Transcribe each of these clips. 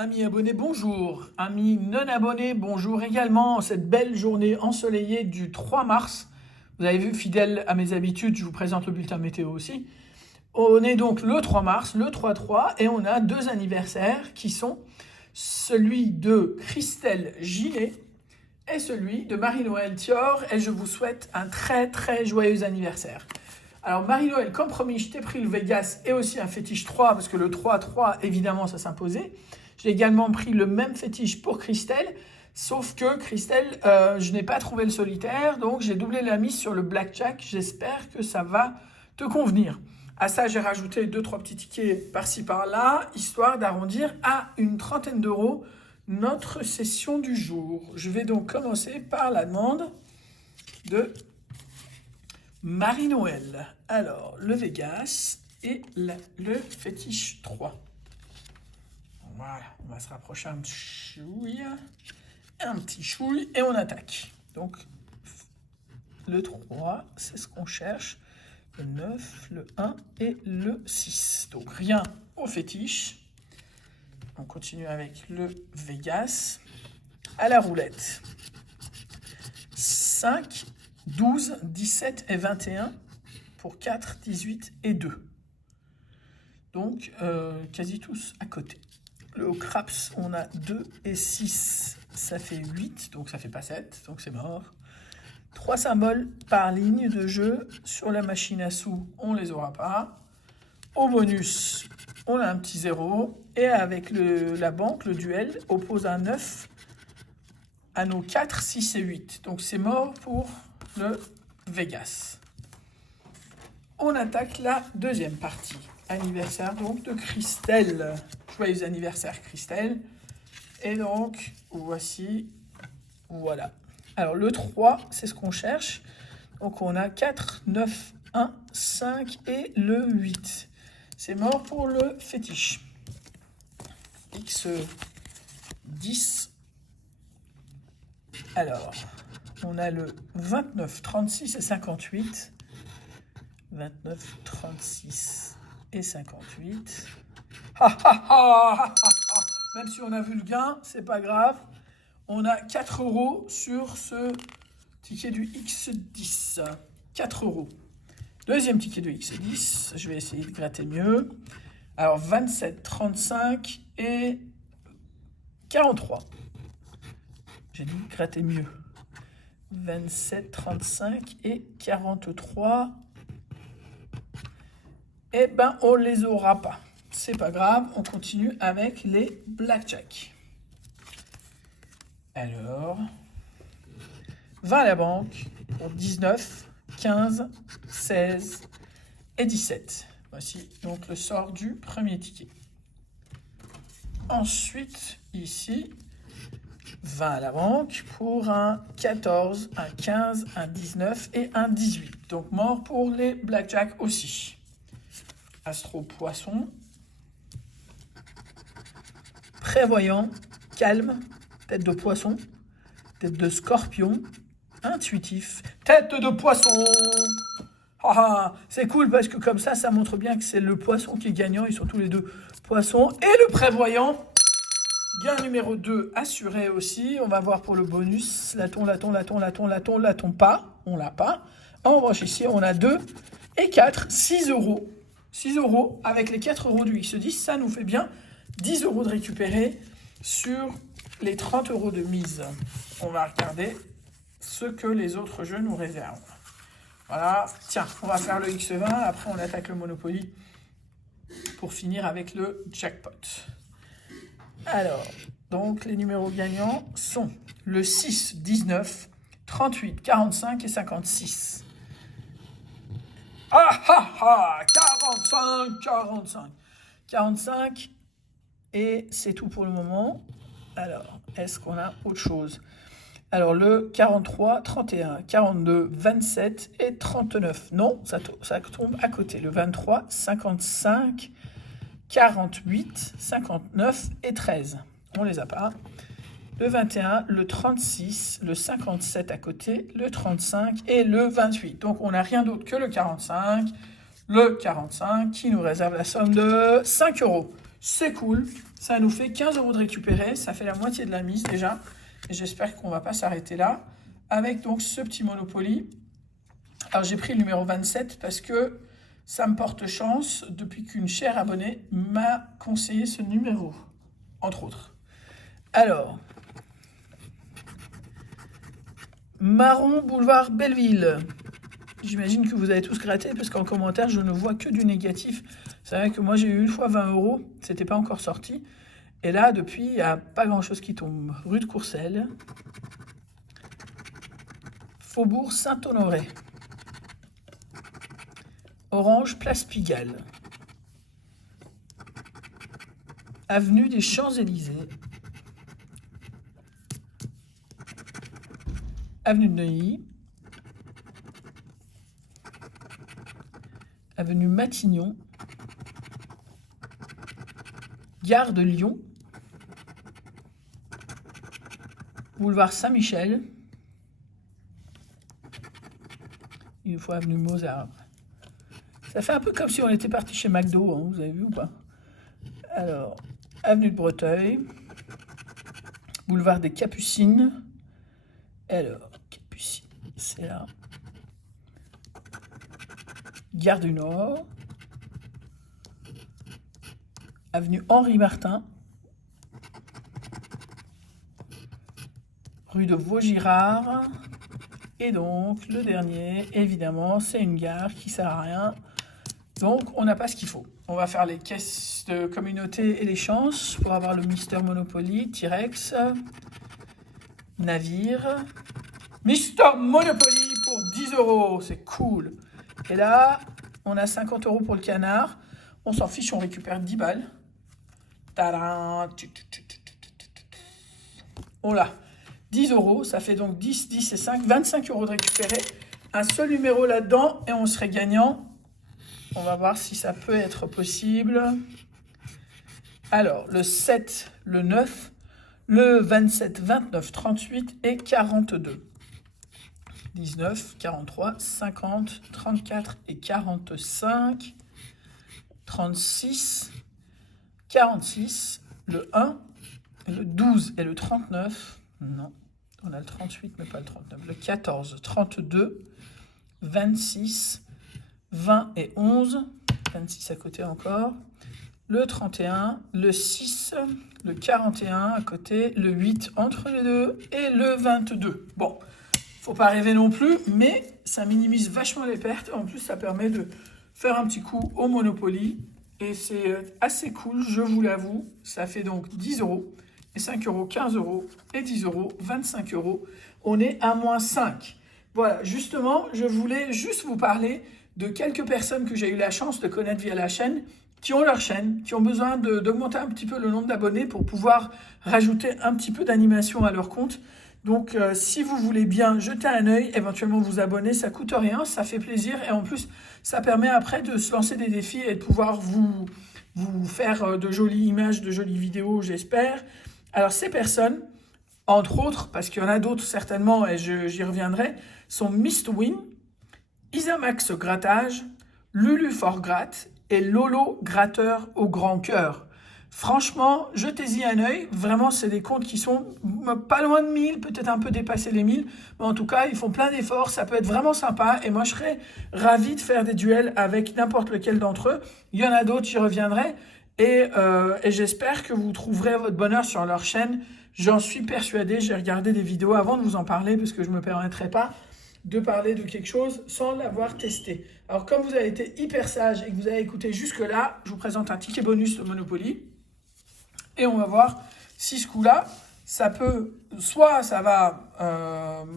Amis abonnés, bonjour. Amis non abonnés, bonjour également. Cette belle journée ensoleillée du 3 mars. Vous avez vu, fidèle à mes habitudes, je vous présente le bulletin météo aussi. On est donc le 3 mars, le 3-3, et on a deux anniversaires qui sont celui de Christelle Gillet et celui de Marie-Noël Thior. Et je vous souhaite un très joyeux anniversaire. Alors Marie-Noël, comme promis, je t'ai pris le Vegas et aussi un fétiche 3, parce que le 3-3, évidemment, ça s'imposait. J'ai également pris le même fétiche pour Christelle, sauf que Christelle, je n'ai pas trouvé le solitaire, donc j'ai doublé la mise sur le blackjack. J'espère que ça va te convenir. À ça, j'ai rajouté 2-3 petits tickets par-ci par-là, histoire d'arrondir à une trentaine d'euros notre session du jour. Je vais donc commencer par la demande de Marie-Noël. Alors, le Vegas et le fétiche 3. Voilà, on va se rapprocher un petit chouille et on attaque. Donc, le 3, c'est ce qu'on cherche. Le 9, le 1 et le 6. Donc, rien au fétiche. On continue avec le Vegas. À la roulette. 5, 12, 17 et 21 pour 4, 18 et 2. Donc, quasi tous à côté. Le craps, on a 2 et 6, ça fait 8, donc ça fait pas 7, donc c'est mort. 3 symboles par ligne de jeu. Sur la machine à sous, on les aura pas. Au bonus, on a un petit 0. Et avec la banque, le duel oppose un 9 à nos 4, 6 et 8. Donc c'est mort pour le Vegas. On attaque la deuxième partie. Anniversaire donc de Christelle. Joyeux anniversaire Christelle. Et donc, voici, voilà. Alors le 3, c'est ce qu'on cherche. Donc on a 4, 9, 1, 5 et le 8. C'est mort pour le fétiche. X10. Alors, on a le 29, 36 et 58. 29, 36 et 58. Même si on a vu le gain, c'est pas grave. On a 4 euros sur ce ticket du X10. 4 euros. Deuxième ticket du X10. Je vais essayer de gratter mieux. Alors 27, 35 et 43. J'ai dit gratter mieux. 27, 35 et 43. Eh ben, on les aura pas. C'est pas grave, on continue avec les blackjack. Alors, 20 à la banque pour 19, 15, 16 et 17. Voici donc le sort du premier ticket. Ensuite, ici, 20 à la banque pour un 14, un 15, un 19 et un 18. Donc mort pour les blackjack aussi. Astro poisson. Prévoyant, calme, tête de poisson, tête de scorpion, intuitif, tête de poisson. C'est cool parce que comme ça montre bien que c'est le poisson qui est gagnant. Ils sont tous les deux poissons. Et le prévoyant, gain numéro 2 assuré aussi. On va voir pour le bonus. L'aton pas. On l'a pas. En revanche ici, on a 2 et 4, 6 euros. 6 euros avec les 4 euros du X10, ça nous fait bien 10 euros de récupérer sur les 30 euros de mise. On va regarder ce que les autres jeux nous réservent. Voilà, tiens, on va faire le X20, après on attaque le Monopoly pour finir avec le jackpot. Alors, donc les numéros gagnants sont le 6, 19, 38, 45 et 56. 45 et c'est tout pour le moment. Alors, est-ce qu'on a autre chose? Alors, le 43, 31, 42, 27 et 39. Non, ça tombe à côté. Le 23, 55, 48, 59 et 13. On les a pas. Le 21, le 36, le 57 à côté, le 35 et le 28. Donc, on n'a rien d'autre que le 45 qui nous réserve la somme de 5 euros. C'est cool. Ça nous fait 15 € de récupérer. Ça fait la moitié de la mise déjà. Et j'espère qu'on ne va pas s'arrêter là. Avec donc ce petit Monopoly. Alors j'ai pris le numéro 27 parce que ça me porte chance depuis qu'une chère abonnée m'a conseillé ce numéro, entre autres. Alors, Marron Boulevard Belleville. J'imagine que vous avez tous gratté parce qu'en commentaire, je ne vois que du négatif. C'est vrai que moi, j'ai eu une fois 20 €, c'était pas encore sorti. Et là, depuis, il n'y a pas grand-chose qui tombe. Rue de Courcelles, Faubourg Saint-Honoré, Orange Place Pigalle, Avenue des Champs-Élysées, Avenue de Neuilly, Avenue Matignon, Gare de Lyon, Boulevard Saint-Michel, une fois Avenue Mozart. Ça fait un peu comme si on était parti chez McDo, hein, vous avez vu ou pas? Alors, Avenue de Breteuil, Boulevard des Capucines. Alors, Capucines, c'est là. Gare du Nord, Avenue Henri Martin, rue de Vaugirard, et donc le dernier, évidemment, c'est une gare qui sert à rien, donc on n'a pas ce qu'il faut. On va faire les caisses de communauté et les chances pour avoir le Mister Monopoly, T-Rex, Navire, Mister Monopoly pour 10 €, c'est cool. Et là, on a 50 € pour le canard. On s'en fiche, on récupère 10 balles. Tadam. On l'a. 10 €, ça fait donc 10, 10 et 5, 25 € de récupérer. Un seul numéro là-dedans et on serait gagnant. On va voir si ça peut être possible. Alors, le 7, le 9, le 27, 29, 38 et 42. 19, 43, 50, 34 et 45, 36, 46, le 1, le 12 et le 39, non, on a le 38 mais pas le 39, le 14, 32, 26, 20 et 11, 26 à côté encore, le 31, le 6, le 41 à côté, le 8 entre les deux et le 22. Bon, faut pas rêver non plus, mais ça minimise vachement les pertes. En plus, ça permet de faire un petit coup au Monopoly. Et c'est assez cool, je vous l'avoue. Ça fait donc 10 €, et 5 €, 15 € et 10 €, 25 €. On est à moins 5. Voilà, justement, je voulais juste vous parler de quelques personnes que j'ai eu la chance de connaître via la chaîne, qui ont leur chaîne, qui ont besoin d'augmenter un petit peu le nombre d'abonnés pour pouvoir rajouter un petit peu d'animation à leur compte. Donc, si vous voulez bien jeter un œil, éventuellement vous abonner, ça coûte rien, ça fait plaisir. Et en plus, ça permet après de se lancer des défis et de pouvoir vous faire de jolies images, de jolies vidéos, j'espère. Alors, ces personnes, entre autres, parce qu'il y en a d'autres certainement, et j'y reviendrai, sont Mistwin, Isamax Grattage, Lulu for Gratte et Lolo Gratteur au grand cœur. Franchement, jetez-y un œil. Vraiment, c'est des comptes qui sont pas loin de 1000, peut-être un peu dépassé les 1000. Mais en tout cas, ils font plein d'efforts. Ça peut être vraiment sympa. Et moi, je serais ravi de faire des duels avec n'importe lequel d'entre eux. Il y en a d'autres, j'y reviendrai. Et j'espère que vous trouverez votre bonheur sur leur chaîne. J'en suis persuadé. J'ai regardé des vidéos avant de vous en parler parce que je ne me permettrai pas de parler de quelque chose sans l'avoir testé. Alors, comme vous avez été hyper sage et que vous avez écouté jusque-là, je vous présente un ticket bonus de Monopoly. Et on va voir si ce coup-là, ça peut, soit ça va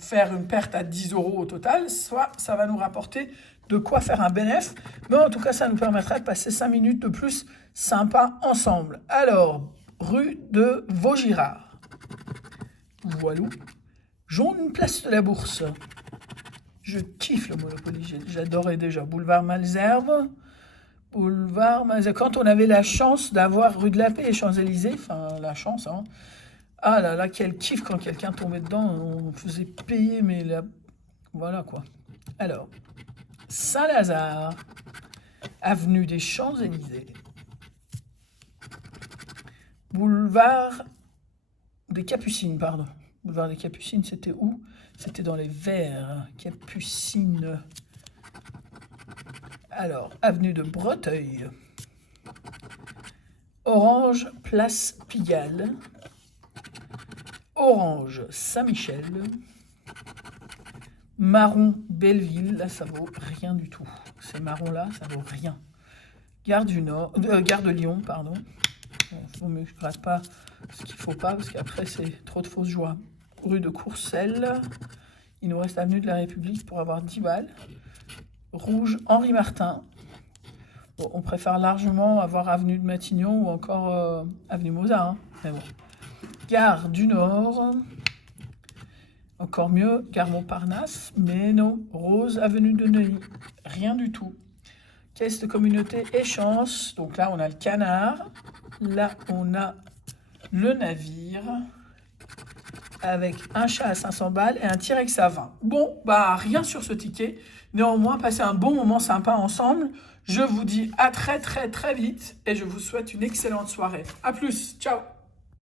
faire une perte à 10 € au total, soit ça va nous rapporter de quoi faire un bénéfice. Mais en tout cas, ça nous permettra de passer 5 minutes de plus sympa ensemble. Alors, rue de Vaugirard. Voilà. Jaune, place de la Bourse. Je kiffe le Monopoly, j'adorais déjà. Boulevard Malesherbes. Boulevard Malesherbes. Quand on avait la chance d'avoir rue de la Paix et Champs-Élysées, enfin la chance, hein. Ah là là, quel kiff quand quelqu'un tombait dedans, on faisait payer, mais là, voilà quoi. Alors, Saint-Lazare, avenue des Champs-Élysées, Boulevard des Capucines, pardon. Boulevard des Capucines, c'était où? C'était dans les Verts. Capucines. Alors, avenue de Breteuil. Orange, place Pigalle. Orange, Saint-Michel. Marron, Belleville. Là, ça vaut rien du tout. Ces marrons-là, ça vaut rien. Gare de Lyon, pardon. Faut mieux que je gratte pas ce qu'il faut pas, parce qu'après, c'est trop de fausse joie. Rue de Courcelles. Il nous reste avenue de la République pour avoir 10 balles. Rouge, Henri Martin. Bon, on préfère largement avoir avenue de Matignon ou encore avenue Mozart. Hein. Mais bon. Gare du Nord. Encore mieux, gare Montparnasse. Mais non, Rose, avenue de Neuilly. Rien du tout. Caisse de communauté Échange. Donc là, on a le canard. Là, on a le navire. Avec un chat à 500 balles et un T-Rex à 20. Bon, bah rien sur ce ticket. Néanmoins, passez un bon moment sympa ensemble. Je vous dis à très vite et je vous souhaite une excellente soirée. À plus, ciao!